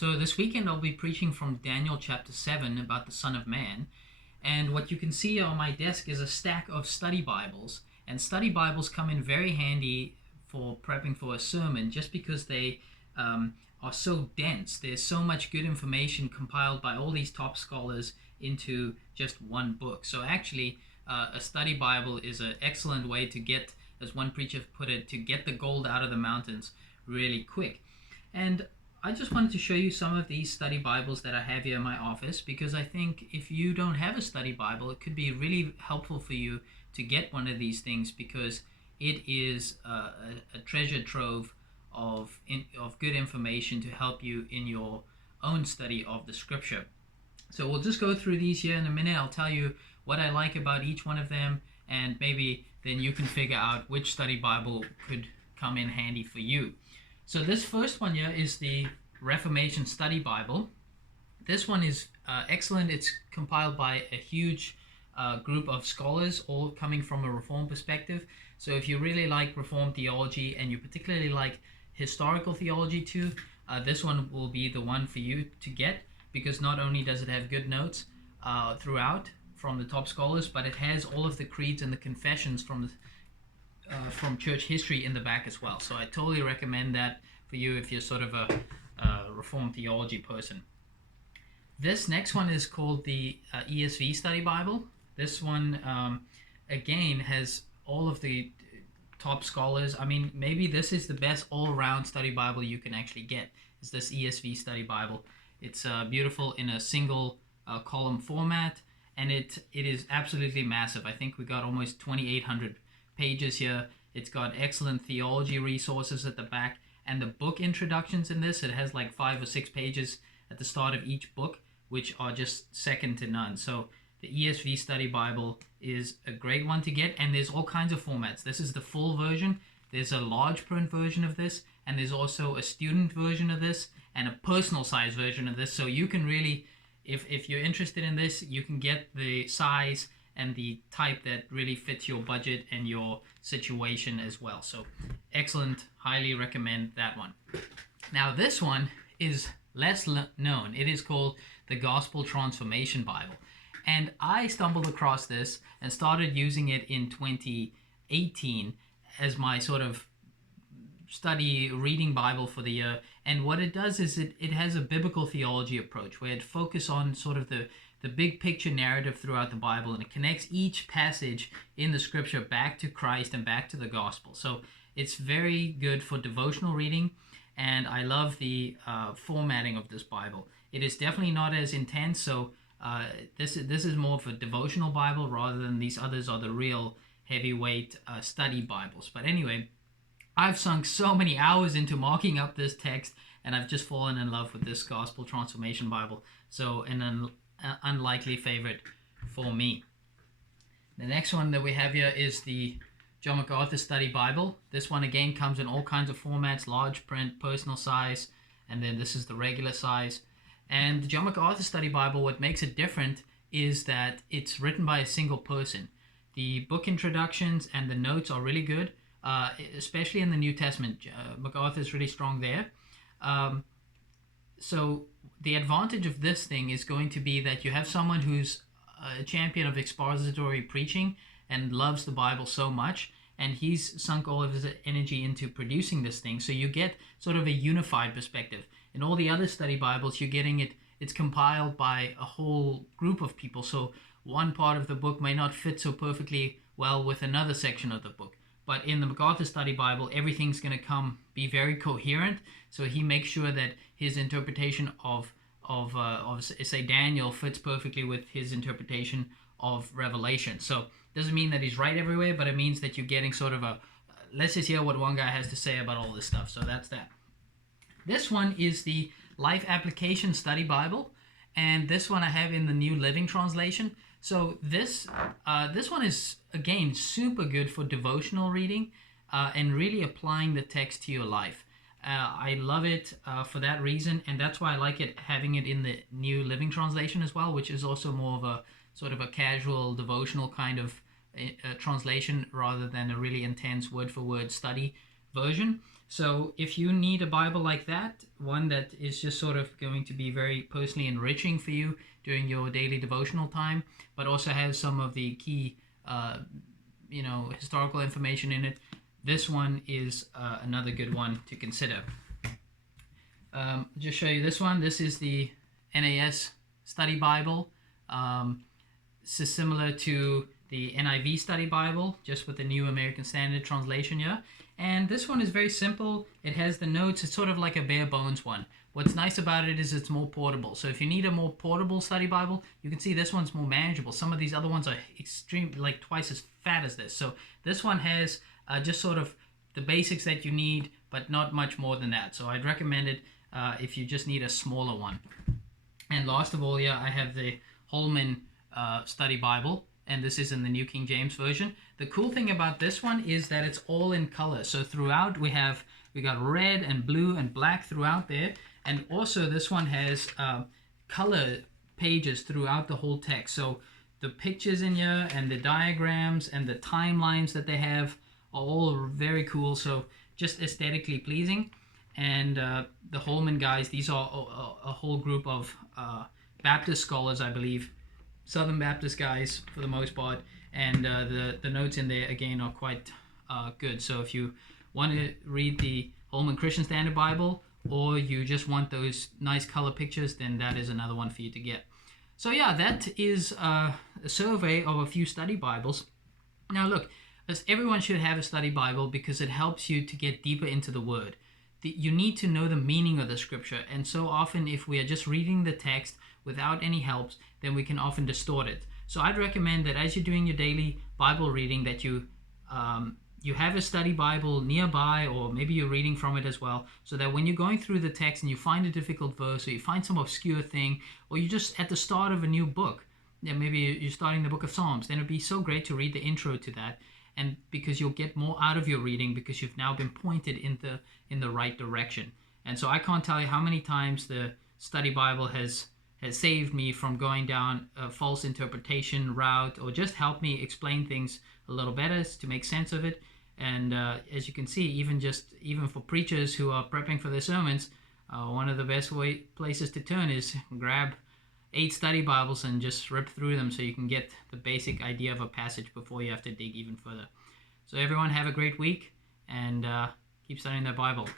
So this weekend I'll be preaching from Daniel chapter 7 about the Son of Man. And what you can see on my desk is a stack of study Bibles. And study Bibles come in very handy for prepping for a sermon just because they are so dense. There's so much good information compiled by all these top scholars into just one book. So actually, a study Bible is an excellent way to get, as one preacher put it, to get the gold out of the mountains really quick. And I just wanted to show you some of these study Bibles that I have here in my office, because I think if you don't have a study Bible, it could be really helpful for you to get one of these things, because it is a treasure trove of good information to help you in your own study of the scripture. So we'll just go through these here in a minute. I'll tell you what I like about each one of them, and maybe then you can figure out which study Bible could come in handy for you. So this first one here is the Reformation Study Bible. This one is excellent. It's compiled by a huge group of scholars, all coming from a Reformed perspective. So if you really like Reformed theology and you particularly like historical theology too, this one will be the one for you to get, because not only does it have good notes throughout from the top scholars, but it has all of the creeds and the confessions from church history in the back as well. So I totally recommend that for you if you're sort of a Reformed theology person. This next one is called the ESV Study Bible. This one, again, has all of the top scholars. I mean, maybe this is the best all-around study Bible you can actually get, is this ESV Study Bible. It's beautiful in a single column format, and it is absolutely massive. I think we got almost 2,800 pages here. It's got excellent theology resources at the back, and the book introductions in this, it has like 5 or 6 pages at the start of each book, which are just second to none. So the ESV Study Bible is a great one to get, and there's all kinds of formats. This is the full version. There's a large print version of this, and there's also a student version of this and a personal size version of this. So you can really, if you're interested in this, you can get the size and the type that really fits your budget and your situation as well. So excellent, highly recommend that one. Now this one is less known. It is called the Gospel Transformation Bible. And I stumbled across this and started using it in 2018 as my sort of study reading Bible for the year. And what it does is it has a biblical theology approach where it focuses on sort of the big picture narrative throughout the Bible, and it connects each passage in the scripture back to Christ and back to the gospel. So it's very good for devotional reading, and I love the formatting of this Bible. It is definitely not as intense, so this is more of a devotional Bible rather than these others are the real heavyweight study Bibles. But anyway, I've sunk so many hours into marking up this text, and I've just fallen in love with this Gospel Transformation Bible. So an unlikely favorite for me. The next one that we have here is the John MacArthur Study Bible. This one again comes in all kinds of formats: large print, personal size, and then this is the regular size. And the John MacArthur Study Bible, what makes it different is that it's written by a single person. The book introductions and the notes are really good, especially in the New Testament. MacArthur is really strong there. So the advantage of this thing is going to be that you have someone who's a champion of expository preaching and loves the Bible so much, and he's sunk all of his energy into producing this thing. So you get sort of a unified perspective. In all the other study Bibles, you're getting it's compiled by a whole group of people. So one part of the book may not fit so perfectly well with another section of the book. But in the MacArthur Study Bible, everything's going to be very coherent. So he makes sure that his interpretation of say Daniel fits perfectly with his interpretation of Revelation. So it doesn't mean that he's right everywhere, but it means that you're getting sort of let's just hear what one guy has to say about all this stuff. So that's that. This one is the Life Application Study Bible, and this one I have in the New Living Translation. So this one is, again, super good for devotional reading and really applying the text to your life. I love it for that reason, and that's why I like it having it in the New Living Translation as well, which is also more of a sort of a casual devotional kind of translation rather than a really intense word-for-word study version. So if you need a Bible like that, one that is just sort of going to be very personally enriching for you during your daily devotional time, but also has some of the key, historical information in it, this one is another good one to consider. Just show you this one. This is the NAS Study Bible. This is similar to the NIV Study Bible, just with the New American Standard Translation here. And this one is very simple. It has the notes. It's sort of like a bare bones one. What's nice about it is it's more portable. So if you need a more portable study Bible, you can see this one's more manageable. Some of these other ones are extreme, like twice as fat as this. So this one has just sort of the basics that you need, but not much more than that. So I'd recommend it if you just need a smaller one. And last of all, I have the Holman Study Bible, and this is in the New King James Version. The cool thing about this one is that it's all in color. So throughout we got red and blue and black throughout there, and also this one has color pages throughout the whole text. So the pictures in here and the diagrams and the timelines that they have are all very cool. So just aesthetically pleasing. And the Holman guys, these are a whole group of Baptist scholars, I believe, Southern Baptist guys for the most part, and the notes in there again are quite good. So if you want to read the Holman Christian Standard Bible, or you just want those nice color pictures, then that is another one for you to get. So that is a survey of a few study Bibles. Now look, as everyone should have a study Bible because it helps you to get deeper into the Word. You need to know the meaning of the scripture, and so often if we are just reading the text without any helps, then we can often distort it. So I'd recommend that as you're doing your daily Bible reading, that you have a study Bible nearby, or maybe you're reading from it as well, so that when you're going through the text and you find a difficult verse, or you find some obscure thing, or you're just at the start of a new book, maybe you're starting the book of Psalms, then it'd be so great to read the intro to that, and because you'll get more out of your reading because you've now been pointed in the right direction. And so I can't tell you how many times the study Bible has saved me from going down a false interpretation route, or just helped me explain things a little better to make sense of it. And as you can see, even for preachers who are prepping for their sermons, one of the best places to turn is grab 8 study Bibles and just rip through them so you can get the basic idea of a passage before you have to dig even further. So everyone have a great week, and keep studying the Bible.